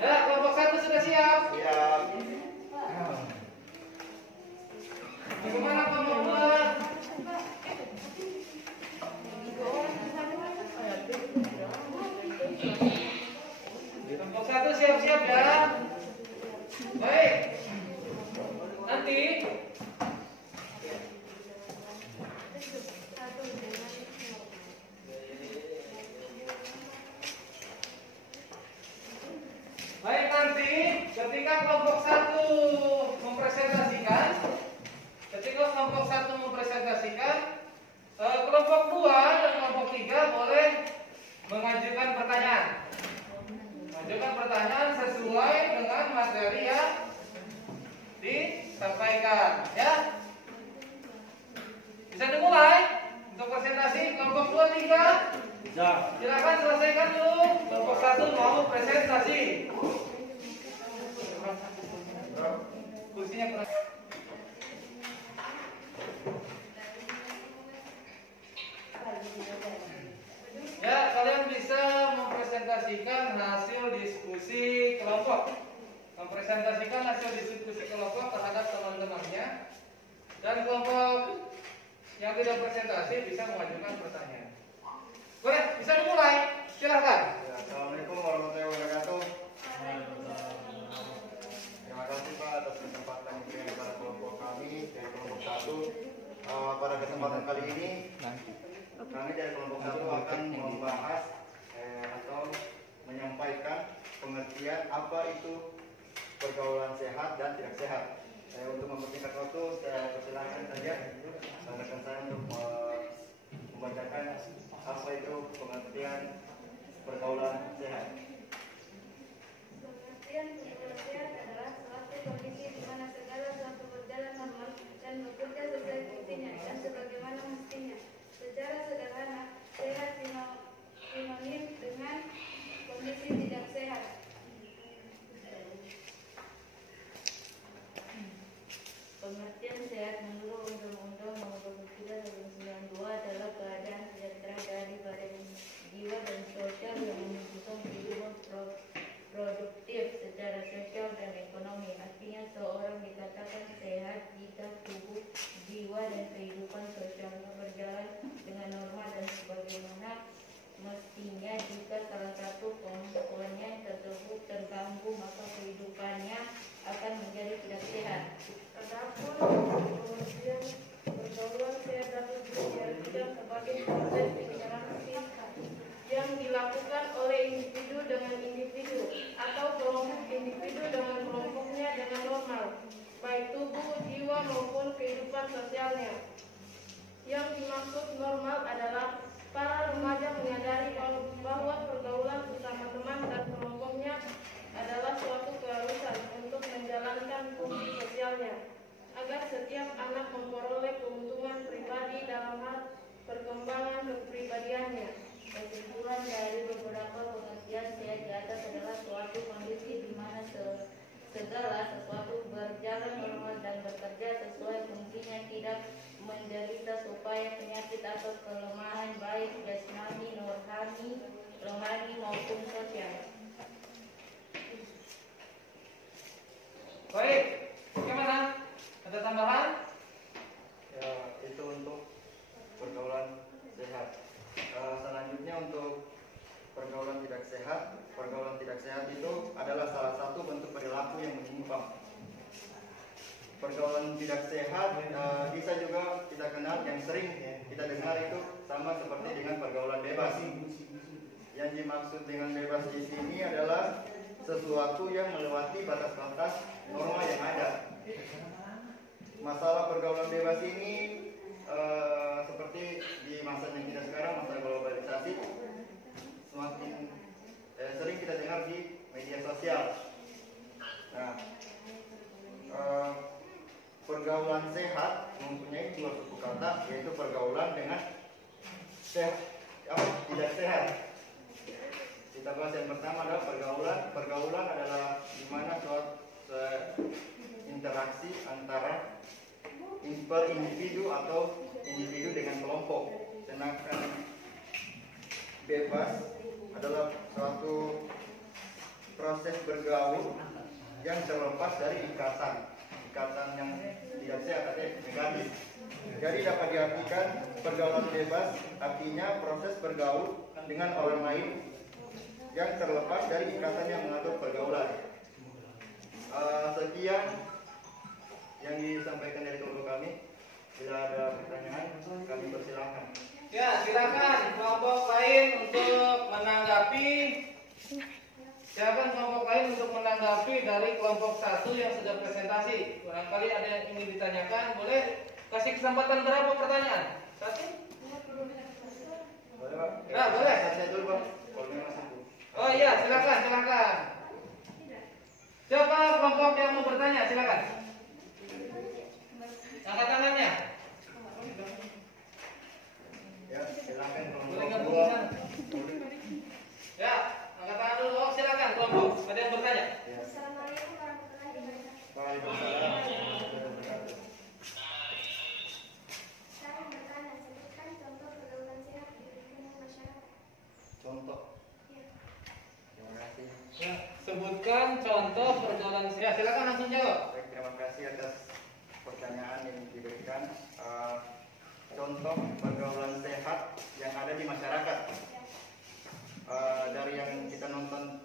Ya, kelompok 1 sudah siap? Siap. Bagaimana kelompok 2? Kelompok 1 siap-siap ya. Baik. Nanti ketika kelompok 1 mempresentasikan, kelompok 2 dan kelompok 3 boleh mengajukan pertanyaan. Mengajukan pertanyaan sesuai dengan materi yang disampaikan, ya. Bisa dimulai untuk presentasi kelompok 2, 3. Silakan selesaikan dulu. Kelompok 1 mau presentasi. Kursinya kurang. Ya, kalian bisa mempresentasikan hasil diskusi kelompok. Mempresentasikan hasil diskusi kelompok terhadap teman-temannya. Dan kelompok yang tidak presentasi bisa mengajukan pertanyaan. Boleh, bisa dimulai. Silahkan. Assalamualaikum warahmatullahi wabarakatuh. Terima kasih Pak atas kesempatan yang diberikan kepada kelompok kami dari kelompok 1. Pada kesempatan kali ini kami dari kelompok 1 akan membahas atau menyampaikan pengertian apa itu pergaulan sehat dan tidak sehat. Untuk mempersingkat waktu, saya persilahkan saja rekan saya untuk membacakan apa itu pengertian pergaulan sehat. Pengertian pergaulan sehat adalah suatu kondisi di mana segala sesuatu berjalan normal dan bekerja sesuai fungsinya dan sebagaimana mestinya. Secara sederhana, sehat sinonim dengan kondisi tidak sehat. Pengertian sehat menurut Undang-Undang Nomor 23 Tahun 92 adalah keadaan sejahtera dari badan, jiwa dan sosial yang menunjukkan kehidupan produktif secara sosial dan ekonomi. Artinya seorang dikatakan sehat jika tubuh, jiwa dan kehidupan sosialnya berjalan dengan normal dan sebagaimana mestinya. Jika salah satu komponen tersebut terganggu, maka kehidupannya akan menjadi tidak sehat. Adapun pengertian pergaulan tidak sehat bisa juga kita kenal, yang sering kita dengar itu sama seperti dengan pergaulan bebas. Yang dimaksud dengan bebas di sini adalah sesuatu yang melewati batas-batas norma yang ada. Masalah pergaulan bebas ini seperti di masa yang kita sekarang, masa globalisasi, semakin sering kita dengar di media sosial. Nah, pergaulan sehat mempunyai dua suku kata, yaitu pergaulan dengan tidak sehat. Kita bahas yang pertama adalah pergaulan. Pergaulan adalah di mana suatu interaksi antara per individu atau individu dengan kelompok. Sedangkan bebas adalah suatu proses bergaul yang terlepas dari ikatan yang tidak sehat atau negatif. Jadi dapat diartikan pergaulan bebas artinya proses bergaul dengan orang lain yang terlepas dari ikatan yang mengatur pergaulan. Sekian yang disampaikan dari kelompok kami. Bila ada pertanyaan, kami persilahkan. Ya, silakan kelompok lain untuk menanggapi. Silakan kelompok lain untuk menanggapi dari kelompok satu yang sudah presentasi. Barangkali ada yang ingin ditanyakan, boleh kasih kesempatan berapa pertanyaan? Satu? Boleh, Pak? Ya, boleh. Saya dulu, Pak. Kalau memang satu. Oh iya, silakan. Siapa kelompok yang mau bertanya? Silakan. Angkat tangannya. Ya, silakan Boleh kelompok gabung dua. di sana. Ya, angkat tangan dulu. Oh, silakan kelompok. Ada yang bertanya? Assalamualaikum warahmatullahi wabarakatuh. Waalaikumsalam. Saya bertanya, sebutkan contoh pergaulan sehat di lingkungan masyarakat. Contoh. Ya. Terima kasih. Ya, sebutkan contoh pergaulan. Ya, silakan langsung jawab. Baik, terima kasih atas pertanyaan yang diberikan. Contoh pergaulan sehat yang ada di masyarakat. Dari yang kita nonton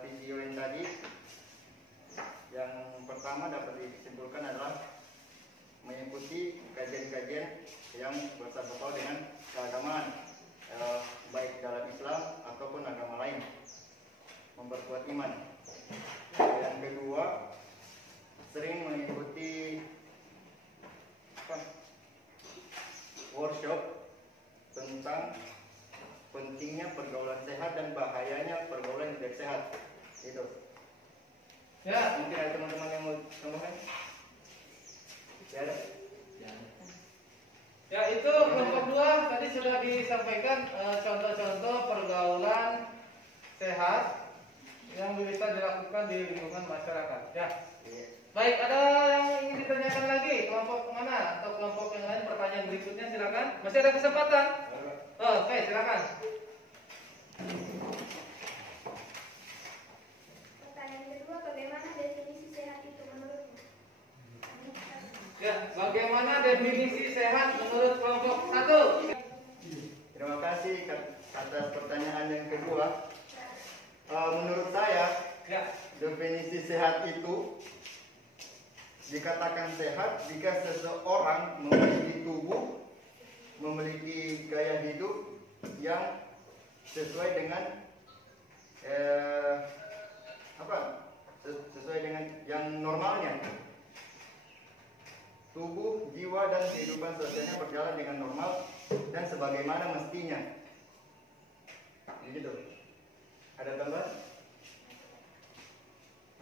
video yang tadi, yang pertama dapat disimpulkan adalah mengikuti kajian-kajian yang bersangkutan dengan keagamaan, baik dalam Islam ataupun agama lain, memperkuat iman. Yang kedua, sering mengikuti workshop tentang pentingnya pergaulan sehat dan bahayanya pergaulan yang tidak sehat. Itu. Ya, Mungkin ada teman-teman yang mau tambahkan? Ya, ada? ya itu kelompok dua tadi sudah disampaikan contoh-contoh pergaulan sehat yang bisa dilakukan di lingkungan masyarakat. Ya. Iya. Baik, ada yang ingin ditanyakan lagi? Kelompok mana atau kelompok yang lain? Pertanyaan berikutnya silakan. Masih ada kesempatan. Oh, oke, silakan. Pertanyaan kedua, bagaimana definisi sehat itu menurutmu? Ya, bagaimana definisi sehat menurut kelompok satu? Terima kasih atas pertanyaan yang kedua. Menurut saya, Ya, definisi sehat itu dikatakan sehat jika seseorang memiliki tubuh, memiliki gaya hidup yang sesuai dengan sesuai dengan yang normalnya. Tubuh, jiwa, dan kehidupan sosialnya berjalan dengan normal dan sebagaimana mestinya. Begitu. Ada tambahan?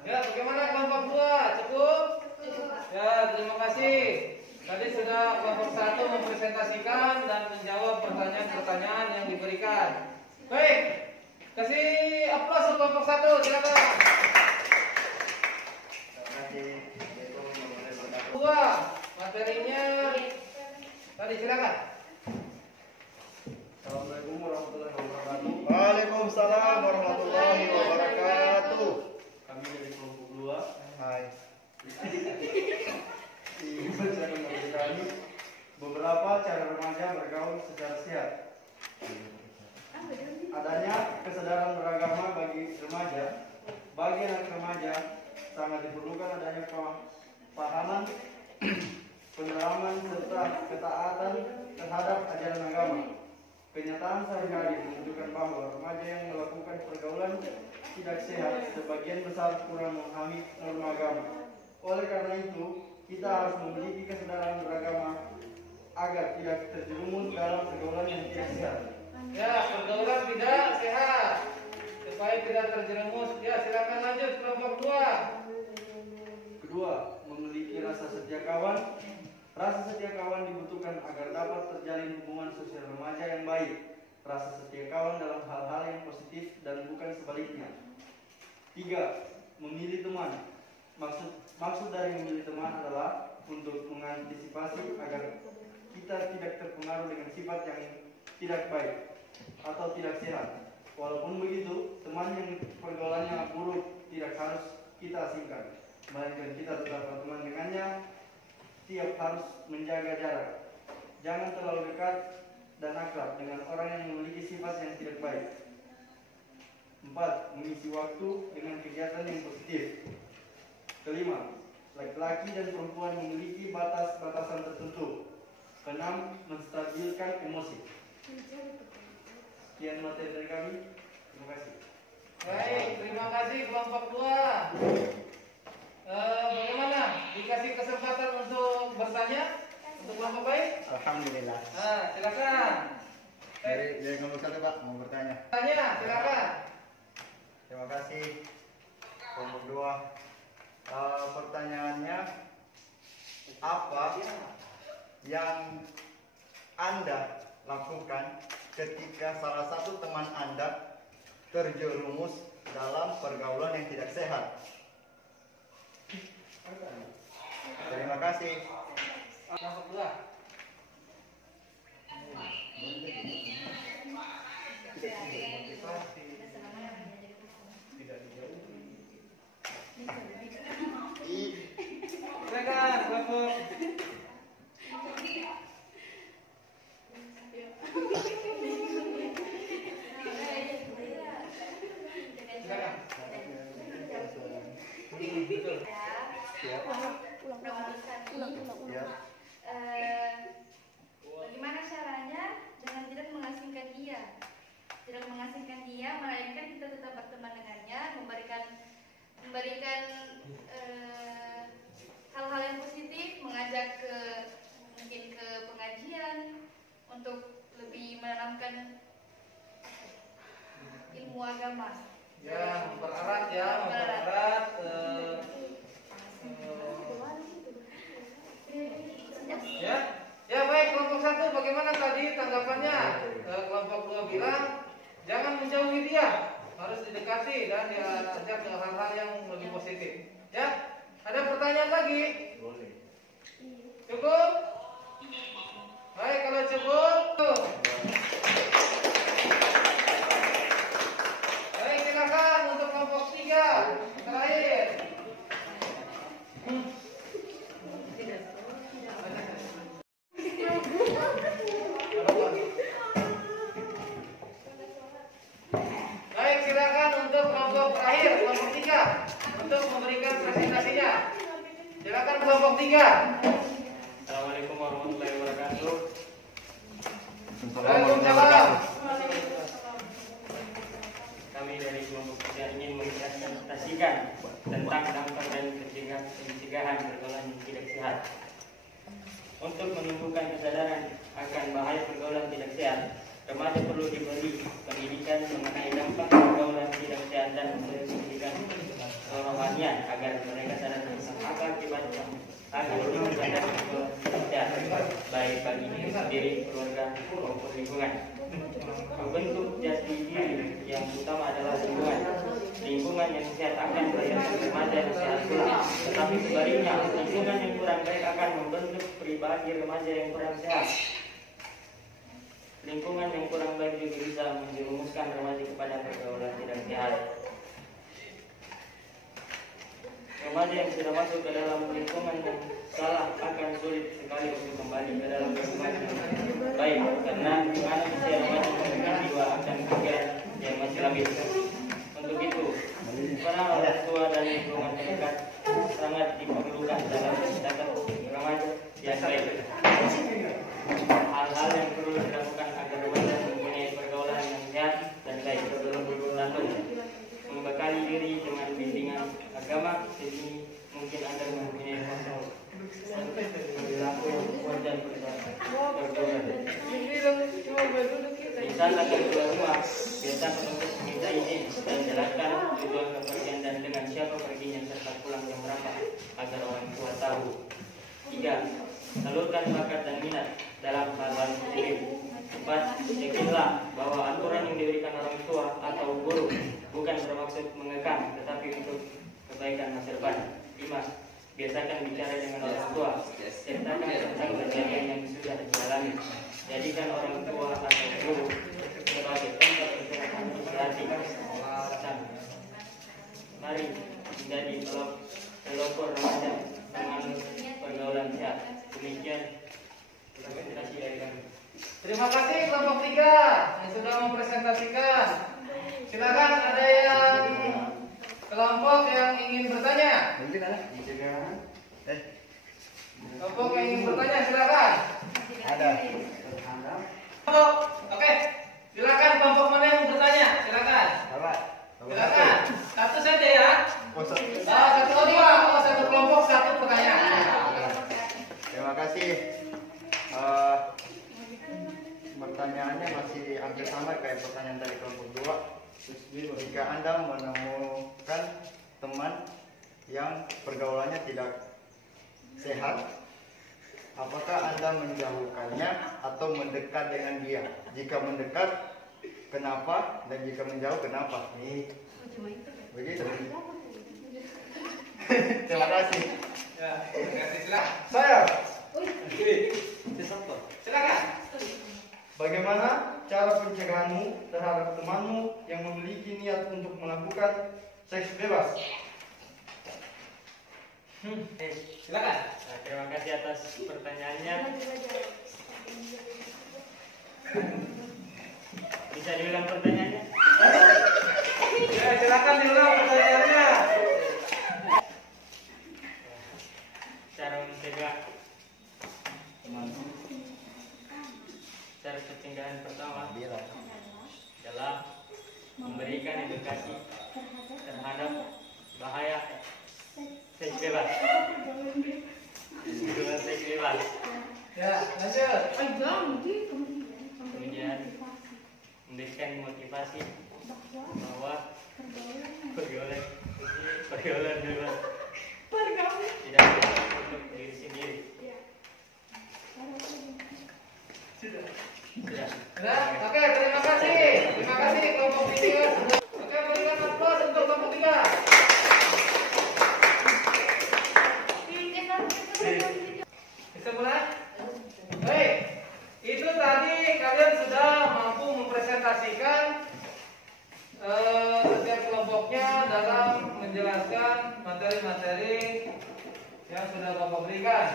ya, bagaimana kelompok dua? Cukup? Ya, terima kasih. Tadi sudah kelompok satu mempresentasikan dan menjawab pertanyaan-pertanyaan yang diberikan. Baik, kasih aplaus untuk kelompok satu, silakan. Terima kasih. Dua, materinya tadi silakan. Assalamualaikum warahmatullahi wabarakatuh. Waalaikumsalam warahmatullahi wabarakatuh. Kami dari kelompok 2 Hai. ingin memberikan beberapa cara remaja bergaul secara sehat. Adanya kesadaran beragama bagi remaja, bagi anak remaja sangat diperlukan adanya pahaman, pendalaman serta ketaatan terhadap ajaran agama. Kenyataan sehari-hari menunjukkan bahwa remaja yang melakukan pergaulan tidak sehat sebagian besar kurang memahami norma agama. Oleh karena itu, kita harus memiliki kesadaran beragama agar tidak terjerumus dalam pergaulan yang tidak sehat. Ya, pergaulan tidak sehat supaya tidak terjerumus. Ya, silakan lanjut kelompok 2. Kedua, memiliki rasa setia kawan. Rasa setia kawan dibutuhkan agar dapat terjalin hubungan sosial remaja yang baik. Rasa setia kawan dalam hal-hal yang positif dan bukan sebaliknya. 3. Memilih teman. Maksud dari memilih teman adalah untuk mengantisipasi agar kita tidak terpengaruh dengan sifat yang tidak baik atau tidak sehat. Walaupun begitu, teman yang pergaulannya buruk tidak harus kita asingkan, melainkan kita tetap berteman dengannya. Tiap harus menjaga jarak. Jangan terlalu dekat dan akrab dengan orang yang memiliki sifat yang tidak baik. 4. Mengisi waktu dengan kegiatan yang positif. Kelima, laki-laki dan perempuan memiliki batas-batasan tertentu. 6. Menstabilkan emosi. Sekian materi dari kami. Terima kasih. Baik, terima kasih kelompok 2. Bagaimana? Dikasih kesempatan untuk bertanya untuk kelompok baik? Alhamdulillah. Nah, silakan. Dari kelompok 1 Pak mau bertanya. Tanya, silakan. Terima kasih kelompok 2. Pertanyaannya, apa yang Anda lakukan ketika salah satu teman Anda terjerumus dalam pergaulan yang tidak sehat? Terima kasih. Kelompok 2. Silakan kelompok. Bagaimana caranya dengan tidak mengasingkan dia? Tidak mengasingkan dia, melainkan kita tetap berteman dengannya, memberikan hal-hal yang positif, mengajak mungkin ke pengajian untuk lebih menanamkan ilmu agama. Ya, mempererat ya, mempererat. Ya baik, kelompok 1 bagaimana tadi tanggapannya? Kelompok 2 bilang jangan menjauhi dia, harus didekati dan diajak ke hal-hal yang lebih positif. Ya, ada pertanyaan lagi? Boleh. Cukup? Baik, kalau cukup tuh. Baik, silakan untuk kelompok 3 terakhir. Baik, silakan untuk kelompok terakhir, kelompok 3 untuk memberikan presentasinya. Silakan kelompok 3. Assalamualaikum warahmatullahi wabarakatuh. Waalaikumsalam. Kami dari kelompok 3 ingin mempresentasikan tentang dampak dan pencegahan pergaulan yang tidak sehat. Untuk menumbuhkan kesadaran akan bahaya pergaulan tidak sehat, remaja perlu diberi pendidikan mengenai dampak pergaulan tidak sehat dan pendidikan kerohanian agar mereka sadar tentang apa akibatnya agar sadar pergaulan tidak sehat, baik bagi diri sendiri, keluarga, maupun lingkungan. Membentuk jati diri yang utama adalah lingkungan. Lingkungan yang sehat akan melahirkan remaja yang sehat pula. Tetapi sebaliknya, lingkungan yang kurang baik akan membentuk pribadi remaja yang kurang sehat. Lingkungan yang kurang baik juga bisa menjerumuskan remaja kepada pergaulan tidak sehat. Remaja yang sudah masuk ke dalam lingkungan yang salah akan sulit sekali untuk kembali ke dalam lingkungan yang baik, karena anak usia remaja memiliki jiwa akan pikiran yang masih labil. Untuk itu, Para orang tua dan lingkungan terdekat sangat diperlukan dalam mencatat remaja yang baik. Hal-hal yang perlu dilakukan agar remaja mempunyai pergaulan yang sehat dan baik. Satu, membekali diri dengan bimbingan agama, sehingga mungkin Anda mempunyai perilaku yang wajar bergaulan. Misalnya kalau keluar rumah, biasa untuk minta izin dan jelaskan tujuan kepergian dan dengan siapa perginya serta pulang jam berapa agar orang tua tahu. 3. Salurkan bakat dan minat dalam hal-hal positif. 4. Yakinlah bahwa aturan yang diberikan orang tua atau guru bukan bermaksud mengekang, tetapi untuk kebaikan masa depan. 5. Biasakan bicara dengan orang tua, sertakan tentang kejadian yang sudah dialami. Jadikan orang tua atau guru sebagai tempat istirahat berarti. Mari menjadi pelopor remaja menganut pergaulan sehat. Demikian presentasi dari kami. Terima kasih kelompok 3 yang sudah mempresentasikan. Silakan ada yang kelompok yang ingin bertanya. Kelompok yang ingin bertanya silakan. Ada. Oke, silakan kelompok mana yang bertanya? Silakan. Silakan. Satu saja ya. Satu kelompok satu pertanyaan. Terima kasih. Pertanyaannya masih hampir sama kayak pertanyaan dari kelompok 2. Jika Anda menemukan teman yang pergaulannya tidak sehat, apakah Anda menjauhkannya atau mendekat dengan dia? Jika mendekat, kenapa? Dan jika menjauh, kenapa? Begitu. Terima kasih. Ya, terima kasih. Silakan. Saya. Silakan. Bagaimana cara pencegahanmu terhadap temanmu yang memiliki niat untuk melakukan seks bebas? Silakan. Terima kasih atas pertanyaannya. Bisa diulang pertanyaannya? Ya, silakan diulang pertanyaannya. Cara mencegah cara pencegahan pertama adalah memberikan edukasi terhadap bahaya seks bebas. Seks bebas. Ya, lanjut. Kemudian memberikan motivasi bahwa pergaulan bebas tidak baik untuk diri sendiri. Sudah. Oke, terima kasih. Terima kasih kelompok 3. Oke, berikan aplaus untuk kelompok 3. Bisa mulai? Baik. Itu tadi kalian sudah mampu mempresentasikan setiap kelompoknya dalam menjelaskan materi-materi yang sudah Bapak berikan.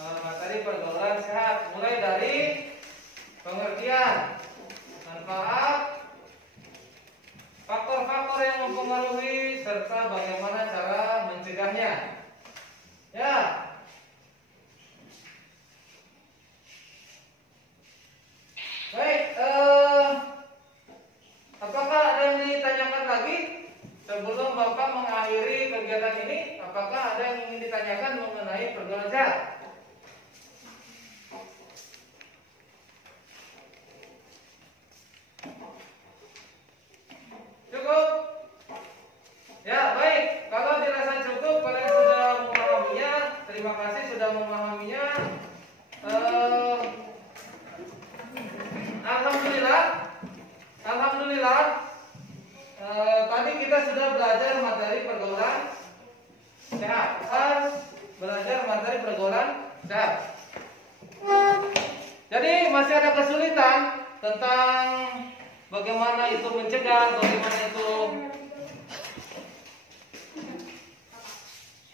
Materi pergaulan sehat mulai dari pengertian, manfaat, faktor-faktor yang mempengaruhi serta bagaimana cara mencegahnya. Ya. Baik, apakah ada yang ditanyakan lagi sebelum Bapak mengakhiri kegiatan ini? Apakah ada yang ingin ditanyakan mengenai pergaulan sehat? Cukup? Ya, baik. Kalau dirasa cukup, kalian sudah memahaminya. Terima kasih sudah memahaminya. Alhamdulillah. Tadi kita sudah belajar materi pergaulan sehat. Belajar materi pergaulan sehat. Jadi masih ada kesulitan tentang bagaimana itu mencegah, bagaimana itu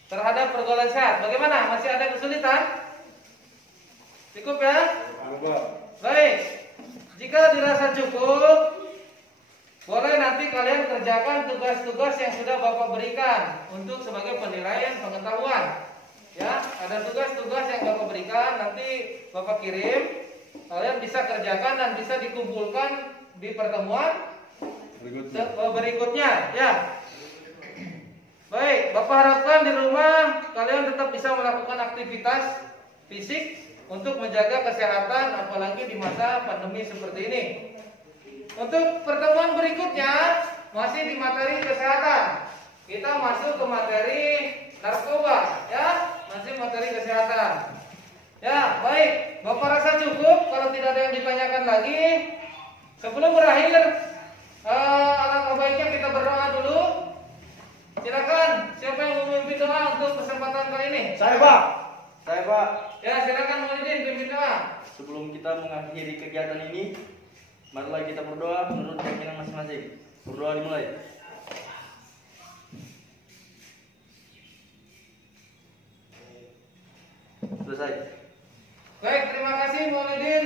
terhadap pergaulan sehat. Bagaimana? Masih ada kesulitan? Cukup ya? Baik. Jika dirasa cukup, boleh nanti kalian kerjakan tugas-tugas yang sudah Bapak berikan untuk sebagai penilaian pengetahuan. Ya, ada tugas-tugas yang Bapak berikan, nanti Bapak kirim, kalian bisa kerjakan dan bisa dikumpulkan di pertemuan berikutnya. Ya. Baik, Bapak harapkan di rumah kalian tetap bisa melakukan aktivitas fisik untuk menjaga kesehatan, apalagi di masa pandemi seperti ini. Untuk pertemuan berikutnya masih di materi kesehatan. Kita masuk ke materi narkoba, ya, masih materi kesehatan. Ya, baik. Bapak rasa cukup. Kalau tidak ada yang ditanyakan lagi, sebelum berakhir, alangkah baiknya kita berdoa dulu. Silakan, siapa yang mau memimpin doa untuk kesempatan kali ini? Saya Pak. Ya, silakan Maulidin pimpin doa. Sebelum kita mengakhiri kegiatan ini, marilah kita berdoa menurut keyakinan masing-masing. Berdoa dimulai. Selesai. Baik, terima kasih Maulidin.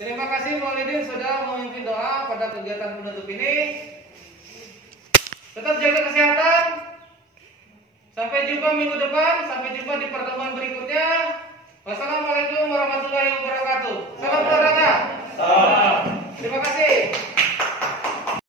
Terima kasih Maulidin sudah memimpin doa pada kegiatan penutup ini. Tetap jaga kesehatan. Sampai jumpa minggu depan. Sampai jumpa di pertemuan berikutnya. Wassalamualaikum warahmatullahi wabarakatuh. Salam olahraga. Terima kasih.